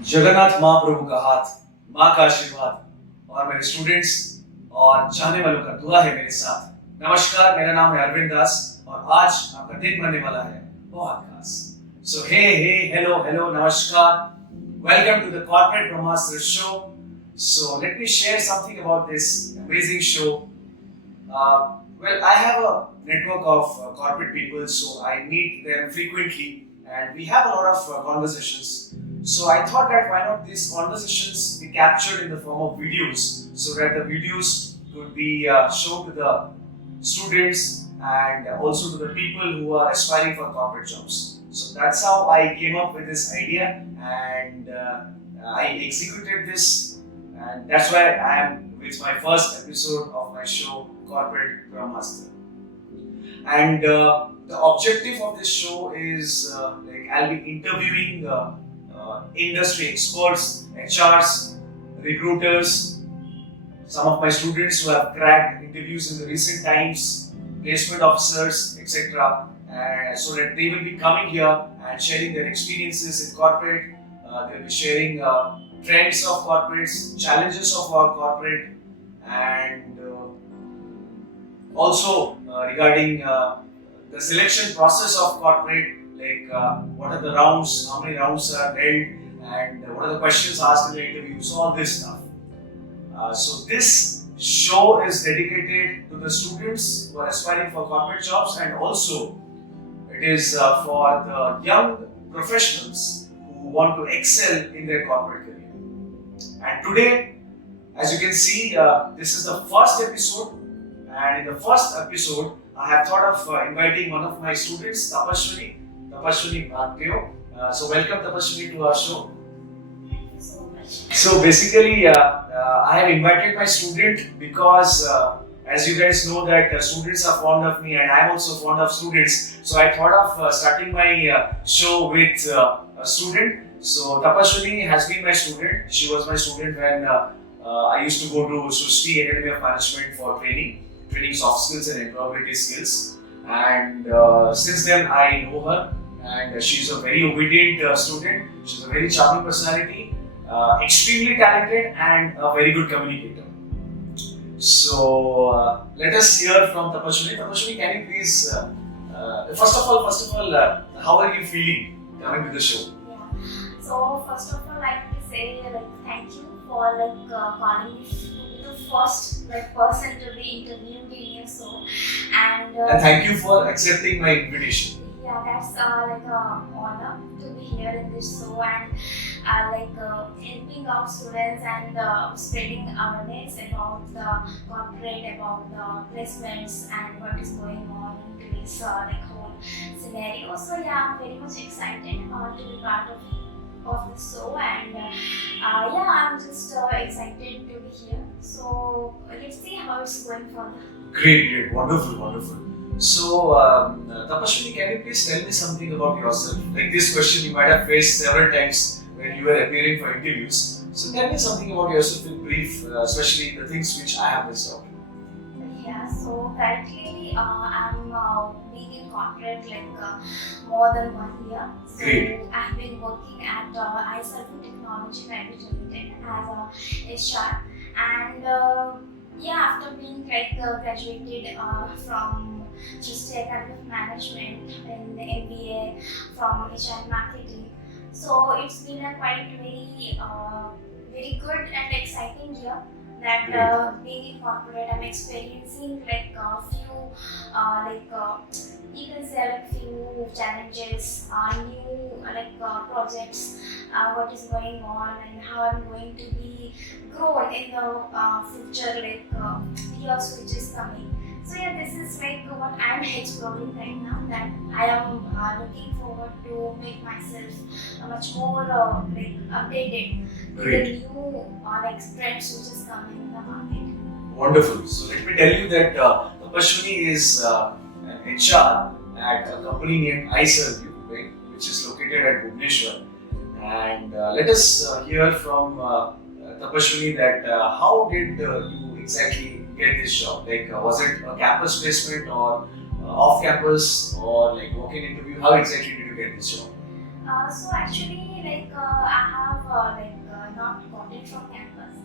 जगन्नाथ महाप्रभु का हाथ, माँ का आशीर्वाद और मेरे स्टूडेंट्स और चाहने वालों का दुआ है मेरे साथ। नमस्कार, मेरा नाम है अरविंद दास और आज आपका दिन बनने वाला है बहुत खास। So hey, hello, namaskar. Welcome to the corporate Brahmastra show. So let me share something about this amazing show. Well, I have a network of corporate people, so I meet them frequently and we have a lot of conversations. So I thought that why not these conversations be captured in the form of videos so that the videos could be shown to the students and also to the people who are aspiring for corporate jobs. So that's how I came up with this idea and I executed this, and that's why I am with my first episode of my show Corporate Brahmastra. And the objective of this show is I'll be interviewing industry experts, HRs, recruiters, some of my students who have cracked interviews in the recent times, placement officers, etc. So that they will be coming here and sharing their experiences in corporate. They'll be sharing trends of corporates, challenges of our corporate, and also regarding the selection process of corporate, what are the rounds, how many rounds are held, and what are the questions asked in the interviews, all this stuff. So this show is dedicated to the students who are aspiring for corporate jobs, and also it is for the young professionals who want to excel in their corporate career. And today, as you can see, this is the first episode, and in the first episode, I have thought of inviting one of my students, Tapashwini Bhattio. So welcome Tapashwini to our show. Thank you so much. So basically, I have invited my student because, as you guys know, that students are fond of me, and I'm also fond of students. So I thought of starting my show with a student. So Tapashwini has been my student. She was my student when I used to go to Srishti Academy of Management for training soft skills and employability skills. And since then, I know her, and she's a very obedient student. She's a very charming personality, extremely talented, and a very good communicator. So let us hear from Tapashwini. Tapashwini, can you please, first of all, how are you feeling coming to the show? Yeah. So first of all, I like to say thank you for calling me to be the first person to be interviewed in your show, and thank you for accepting my invitation. Yeah, that's an honor to be here in this show, and helping out students and spreading awareness about the corporate, about the placements and what is going on in this whole scenario. So yeah, I'm very much excited to be part of this show, and I'm just excited to be here. So let's see how it's going further. Great, wonderful. So, Tapashwini, can you please tell me something about yourself? Like this question you might have faced several times when you were appearing for interviews. So, tell me something about yourself in brief, especially the things which I have missed out. Yeah, so currently I'm being in corporate more than 1 year. So Great. I've been working at iService Technology Private Limited as a HR, and after being graduated from Srishti Academy of Management in the MBA from HR Marketing. So it's been a quite very good and exciting year that being in corporate, I'm experiencing a few you can say few challenges, new projects, what is going on and how I'm going to be grown in the future years which is coming. So yeah, this is what I'm exploring right now, that I am looking forward to make myself much more updated with the new trends which is coming in the market. Wonderful. So, let me tell you that Tapashwini is an HR at a company named iService, right, which is located at Bhubaneswar. And let us hear from Tapashwini that how did you exactly get this job? Was it a campus placement or off campus or walk-in interview? How exactly did you get this job? So actually, I have not got it from campus.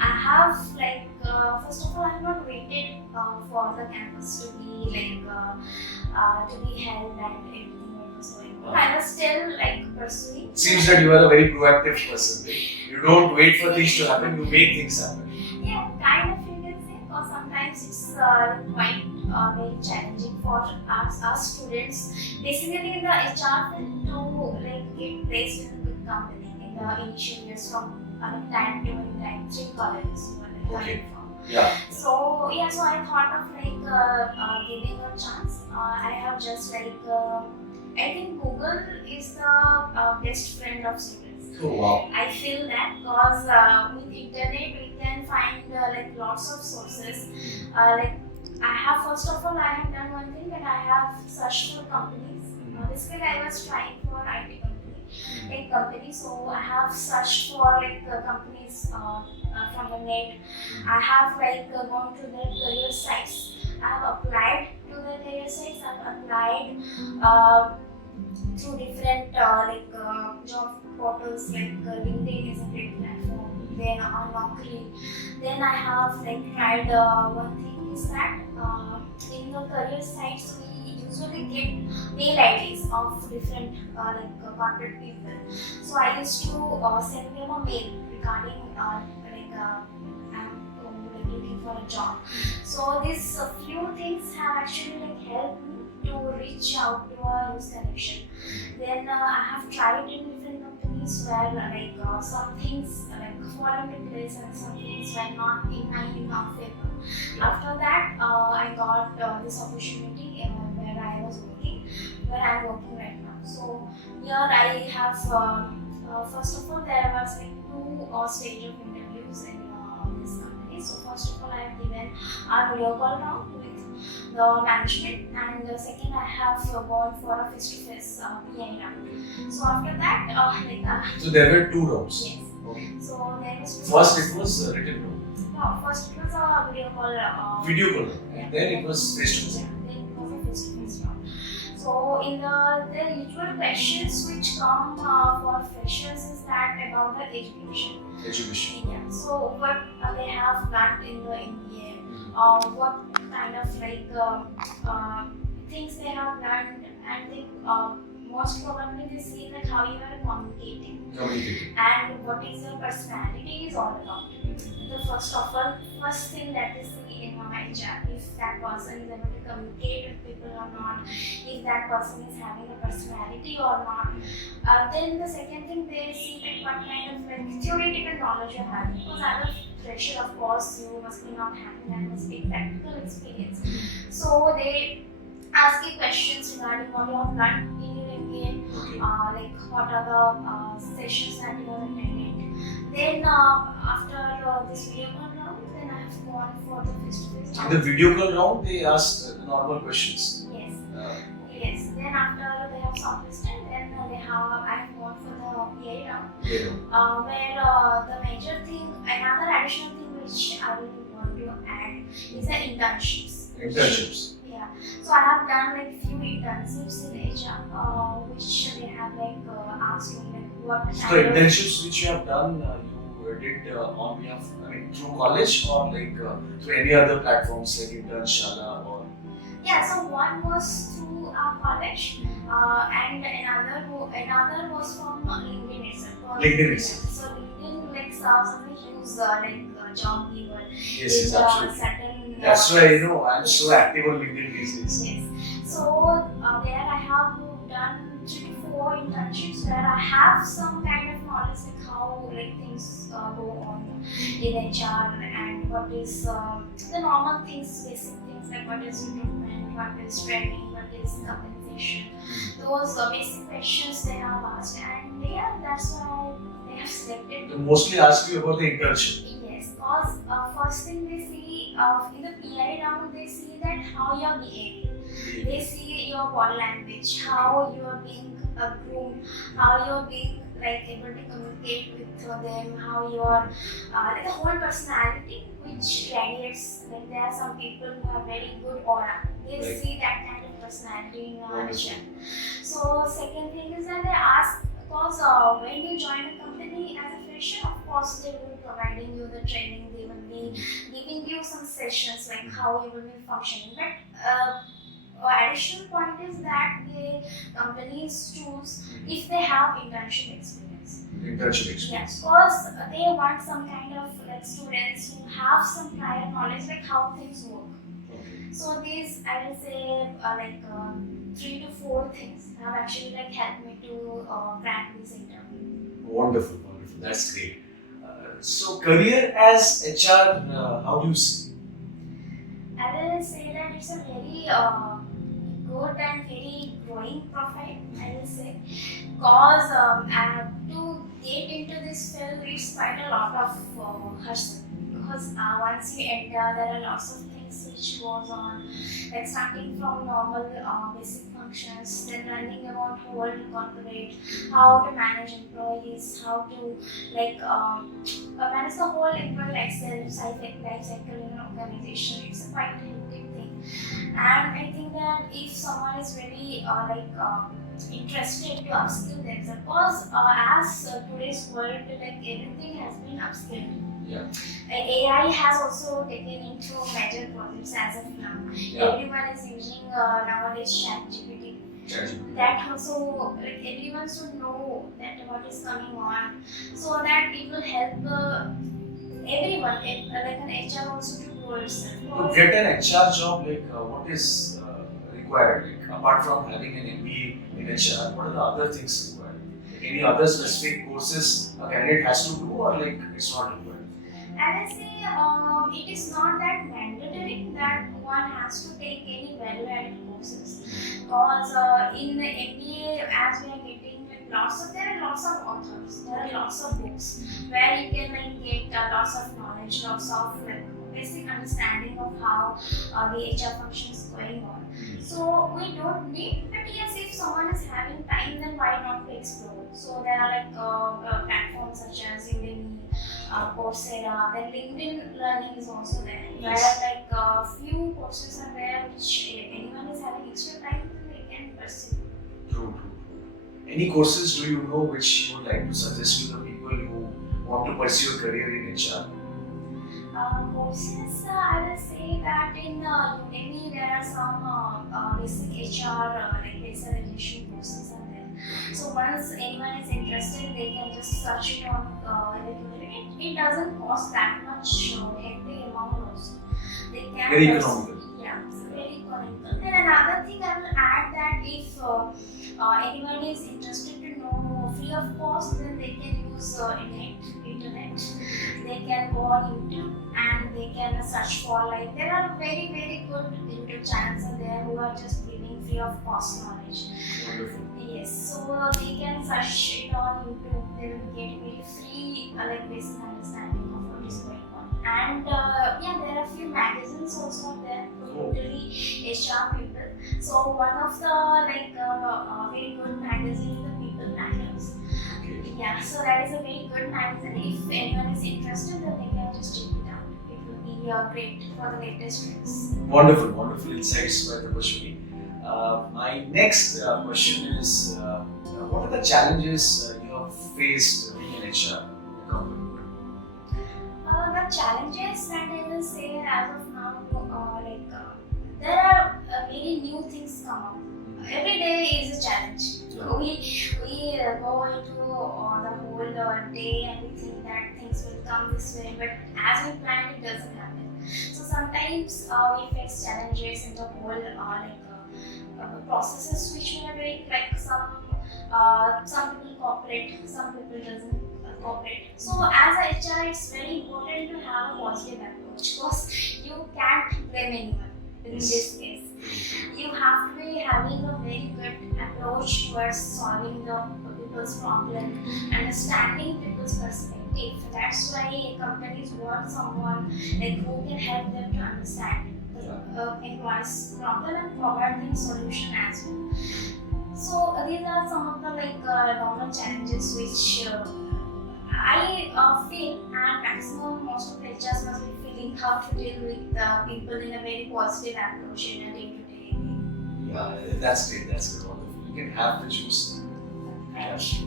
I have first of all, I have not waited for the campus to be to be held and everything that was going on. I was still pursuing. Seems that you are a very proactive person. Right? You don't wait for things to happen, you make things happen. Yeah, kind of you can say, or sometimes it's quite very challenging for us students, basically in the HR field, to get placed in a good company in the initial years from time to time, 3 colleges you are Okay. from. Yeah. So yeah, so I thought of giving a chance. I have just I think Google is the best friend of students. Oh wow. I feel that because with internet we can find lots of sources. I have first of all I have done one thing that I have searched for companies. Basically I was trying for IT company, so I have searched for companies from the net. I have gone to their career sites. I have applied to their career sites. I have applied through different job portals LinkedIn is a great platform. Then on Naukri. Then I have tried one thing is that in the career sites we usually get mail IDs of different corporate people. So I used to send them a mail regarding I'm looking for a job. So these few things have actually helped me to reach out to a use connection. Then I have tried in different companies where some things fall into place and some things were not in my favor. After that, I got this opportunity where I was working, where I am working right now. So here I have first of all there was two stage of interviews in this company. So first of all I have given a video call round with the management, and the second I have gone for a face-to-face PI round. So after that, So there were 2 rounds. yes. Okay. So there was First it was written round. no, first it was a video call. Video call. Yeah. Then it was face to face. Yeah, then it was a face-to-face round. So in the usual questions which come for freshers is that about the education. Education. Yeah. So what they have learned in the MBA, what kind of things they have learned, and they most probably they see how you are communicating and what is your personality is all about. The first thing that they see in my HR, if that person is able to communicate with people or not, if that person is having a personality or not. Then the second thing they see what kind of theoretical knowledge you have. Because as a fresher, of course, you must be not having that much big practical experience. So they ask you questions regarding what you have learned in your MBA, what are the sessions that you have attended. Then after this video call round, then I have gone for the face-to-face round. In the video call round, they asked normal questions. Yes. Yes. Then after they have shortlisted, then I have gone for the PA round. Yeah. Where the major thing, another additional thing which I really want to add is the internships. Internships. Yeah. So I have done few internships in HR, which they have asked me what. So internships which you have done, you did on behalf, through college or through any other platforms like Internshala or? Yeah, so one was through our college, and another was from LinkedIn itself. LinkedIn itself. So LinkedIn something use job giver. Yes, absolutely. Certain, that's why I'm so active on LinkedIn these days. Yes. So there I have done 3 to 4 internships where I have some kind of knowledge how things go on in HR and what is the normal things, basic things like what is recruitment, what is training, what is compensation. Those basic questions they have asked, and yeah, that's why they have selected. They mostly ask you about the internship. Yes, because first thing they see in the PI round, they see that how you are behaving. They see your body language, how you are being groomed, how you are being able to communicate with them, how you are the whole personality which radiates. There are some people who have very good aura. They see that kind of personality in Wonderful. HR. So second thing is that they ask, because when you join a company as a fresher, of course they will be providing you the training, they will be giving you some sessions like how you will be functioning. But additional point is that the companies choose if they have internship experience. Internship Yes, experience. because they want some kind of like students who have some prior knowledge like how things work. Okay. So these I will say 3 to 4 things have actually like helped me to crack this interview. Wonderful, wonderful. That's great. So career as HR, how do you see? I will say that it's a very good and very growing profile. I will say, because to get into this field, it's quite a lot of hustle. Because once you enter, there are lots of things which goes on, like starting from normal basic functions, then learning about whole corporate, how to manage employees, how to like manage the whole employee life cycle in an organization. It's a quite hectic thing, and I think that if someone is very interested to upskill themselves, because as today's world, like everything has been upskilled. Yeah. AI has also taken into major projects as of now. Yeah. Everyone is using nowadays ChatGPT. ChatGPT. That also, like everyone should know that what is coming on, so that it will help everyone, like an HR also to grow itself. To get an HR job, like what is required? Like apart from having an MBA in HR, what are the other things required? Like, any other specific courses a candidate has to do, or like it's not required? And I say it is not that mandatory that one has to take any value-added courses, because in the MBA, as we are getting like there are lots of authors, there are lots of books where you can like get lots of knowledge, lots of like basic understanding of how the HR function is going on. So we don't need, but yes, if someone is having time, then why not to explore? So there are like platforms such as Udemy, Coursera, then LinkedIn Learning is also there. Yes. Where like few courses are there which anyone is having extra time, they can pursue. True. Any courses do you know which you would like to suggest to the people who want to pursue a career in HR? Courses, I will say that in Udemy there are some basic HR like visualization courses are there. So once anyone is interested, they can just search it on Udemy. It doesn't cost that much hefty amount also. They can Very economical. Yeah, it's very economical. Then another thing I will add that if anyone is interested to know free of cost, then they can use internet. They can go on YouTube and they can search for like there are very good YouTube channels are there who are just giving free of cost knowledge. Wonderful. Yes, so they can search it on YouTube. They will get very free like basic understanding of what is going on. And yeah, there are few magazines also there for totally HR people. So one of the like very good magazine is the People Matters. Okay. Yeah, so that is a very good magazine. If anyone is interested, then they can just check it out. It will be great for the latest trends. Wonderful insights by the Pashuni. My next question is, what are the challenges you have faced being an HR company? The challenges that I will say as of now, there are very new things come up. Every day is a challenge. Yeah. We go into the whole day and we think that things will come this way, but as we planned, it doesn't happen. So sometimes we face challenges in the whole processes which we are doing. Like some people cooperate, some people doesn't cooperate. So as a HR, it's very important to have a positive approach, because you can't blame anyone in this case. You have to be having a very good approach towards solving the people's problem, understanding people's perspective. That's why companies want someone like who can help them to understand the employee's problem and provide them solution as well. So these are some of the normal challenges which I feel, and maximum most of the HRs must be feeling how to deal with people in a very positive approach in a day-to-day way. That's great. That's good. Wonderful. You can have the juice. Yeah. So,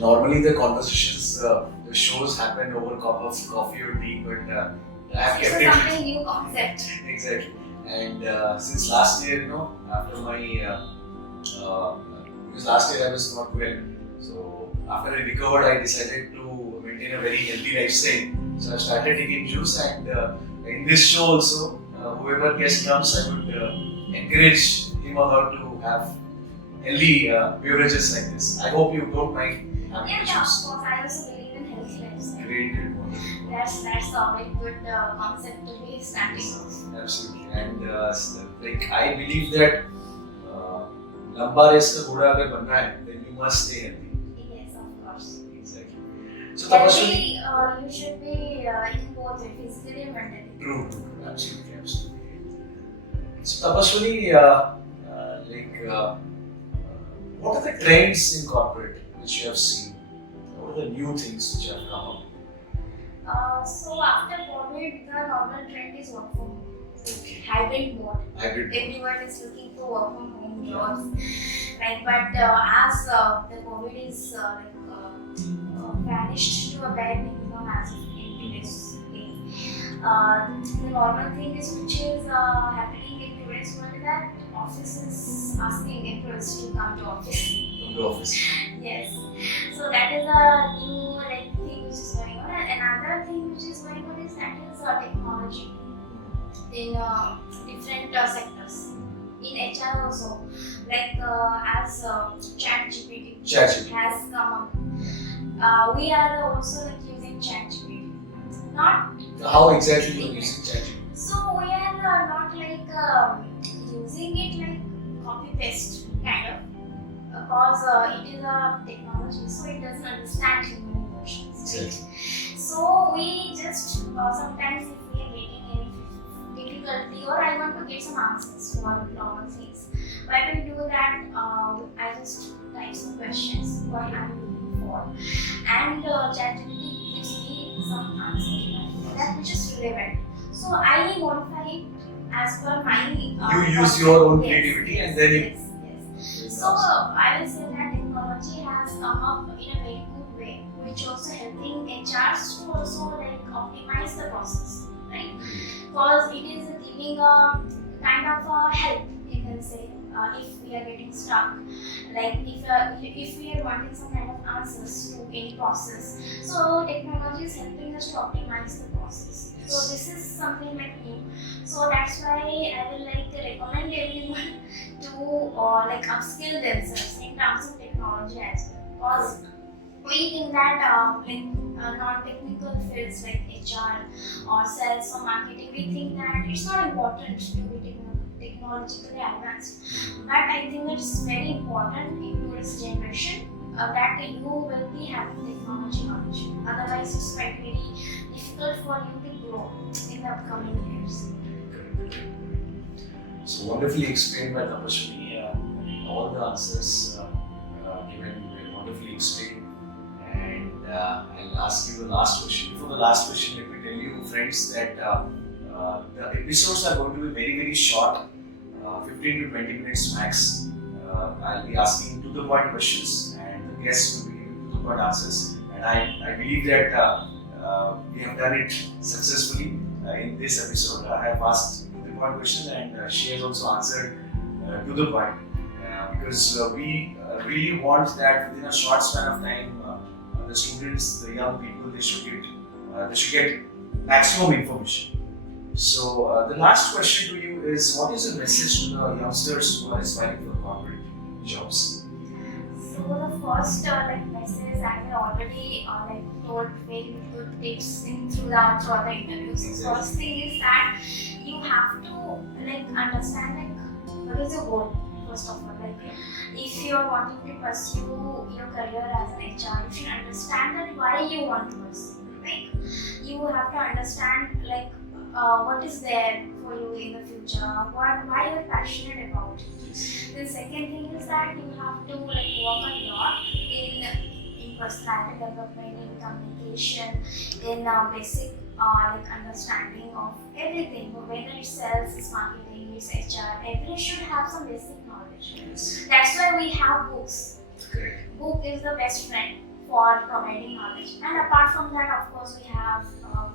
normally the conversations, the shows happen over a cup of coffee or tea, but I've kept it. Something new concept. Exactly. And since last year, after my because last year I was not well, so after I recovered, I decided to maintain a very healthy lifestyle. So I started taking juice, and in this show also, whoever guest comes, I would encourage him or her to have healthy beverages like this. I hope you don't mind having Yeah, the of juice. course. I also believe in healthy lifestyle. Great, wonderful. That's a very good concept to be starting. Absolutely. And like I believe that लंबा race का घोड़ा अगर बनना है, then you must stay healthy. Yes, of course. Exactly. So Healthy, you should be in both way, physically and mentally. True. Absolutely, absolutely. So Tapaswini, what are the trends in corporate which you have seen? What are the new things which have come up? So after COVID, the normal trend is work from home. Okay. Hybrid mode. Hybrid. Everyone is looking for work from home jobs. But as the COVID is vanished to a bare minimum as of in today's days, the normal thing is which is happening in today's world that office is asking employees to come to office. Come to office. Yes. So that is a new thing which is going on. And another thing which is going on is that is technology in different sectors. In HR also, as ChatGPT has come up, we are also using ChatGPT. Not How exactly you are using ChatGPT? so we are not using it like copy paste kind of because it is a technology, so it doesn't understand human emotions. Exactly. So we just sometimes if we are getting any difficulty or I want to get some answers for normal things, I will do that. I just type some questions what I'm looking for, and ChatGPT gives me some answers that which is relevant. So I modify it as per my. You use your own creativity and then you. Yes. So I will say that technology has come up in a very good way, which also helping HRs to also optimize the process, right? Because it is giving a kind of a help, you can say, if we are getting stuck, if we are wanting some kind of answers to any process. So technology is helping us to optimize the process. So this is something like new. So that's why I will recommend everyone to upskill themselves in terms of technology as well. Because we think that non-technical fields like HR or sales or marketing, we think that it's not important to be technologically advanced. But I think it's very important in today's generation that you will be having technology knowledge. Otherwise, it's quite very difficult for you to grow in the upcoming years. So wonderfully explained by Tapaswini. All the answers given were wonderfully explained. And I'll ask you the last question. Before the last question, let me tell you, friends, that the episodes are going to be very, very short, 15 to 20 minutes max. I'll be asking to the point questions, and the guests will be giving to the point answers. And I believe that we have done it successfully in this episode. I have asked to the point questions, and she has also answered to the point. Because we really want that within a short span of time, the students, the young people, they should get maximum information. So the last question to you is, what is your message to the youngsters who are aspiring for corporate jobs? So the first message I have already told very good tips through the interviews. Exactly. First thing is that you have to understand what is your goal. First of all, if you are wanting to pursue your career as an HR, you should understand that why you want to pursue. You have to understand what is there for you in the future, why you are passionate about it. The second thing is that you have to work a lot in personality development, in communication, in basic like understanding of everything, whether it's sales, it's marketing, it's HR. Everyone should have some basic knowledge. Yes. That's why we have books. Correct. Book is the best friend for providing knowledge. And apart from that, of course, we have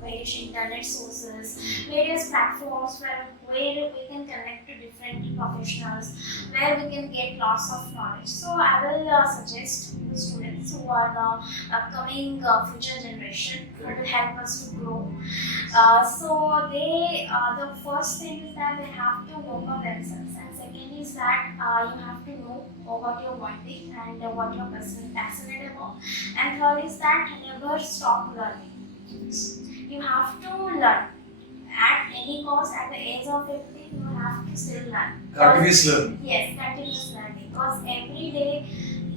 various internet sources, various platforms where we can connect to different professionals, where we can get lots of knowledge. So I will suggest the students who are the upcoming future generation who will help us to grow. So the first thing is that they have to work on themselves, and second is that you have to know what you're wanting and what you're passionate about, and third is that never stop learning. Yes. You have to learn at any cost. At the age of 50, you have to still learn. Continuous learning. Yes, continuous learning, because every day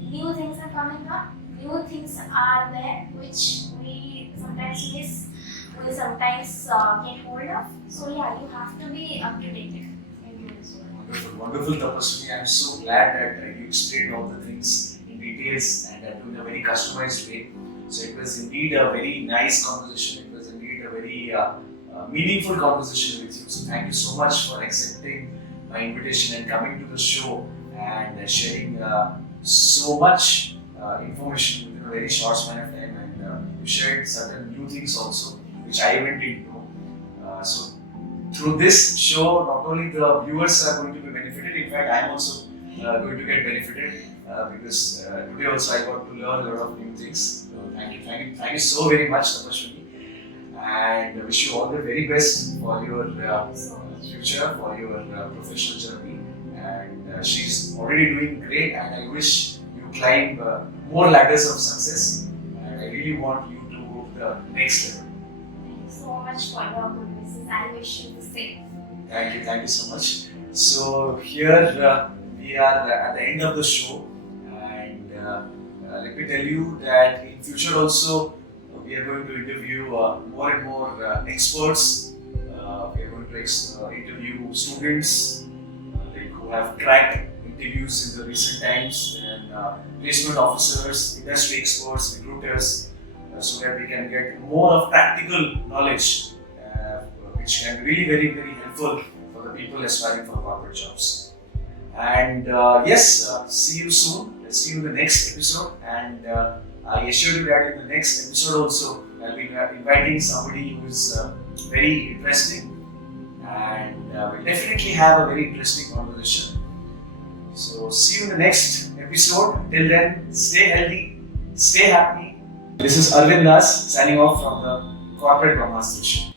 new things are coming up, new things are there which we sometimes miss, we sometimes get hold of. So yeah, you have to be up to date in this world. Wonderful, wonderful, Tapaswini. I'm so glad that you explained all the things in details and in a very customized way. So it was indeed a very nice conversation. It was indeed a very meaningful conversation with you. So thank you so much for accepting my invitation and coming to the show and sharing so much information within a very short span of time. And you shared certain new things also, which I even didn't know. So through this show, not only the viewers are going to be benefited, in fact, I am also going to get benefited because today also I got to learn a lot of new things. So thank you so very much, Tapaswini, and wish you all the very best for your future, for your professional journey. And she's already doing great, and I wish you climb more ladders of success. And I really want you to go to the next level. Thank you so much for your good wishes. I wish you the same. Thank you so much. So here we are at the end of the show, and let me tell you that in future also we are going to interview more and more experts. We are going to interview students like who have cracked interviews in the recent times, and placement officers, industry experts, recruiters, so that we can get more of practical knowledge, which can be really very helpful for the people aspiring for corporate jobs. And yes, see you soon. Let's see you in the next episode. And I assure you that in the next episode also, I'll be inviting somebody who is very interesting, and we'll definitely have a very interesting conversation. So see you in the next episode. Till then, stay healthy, stay happy. This is Arvind Das signing off from the Corporate Brahmastra Show.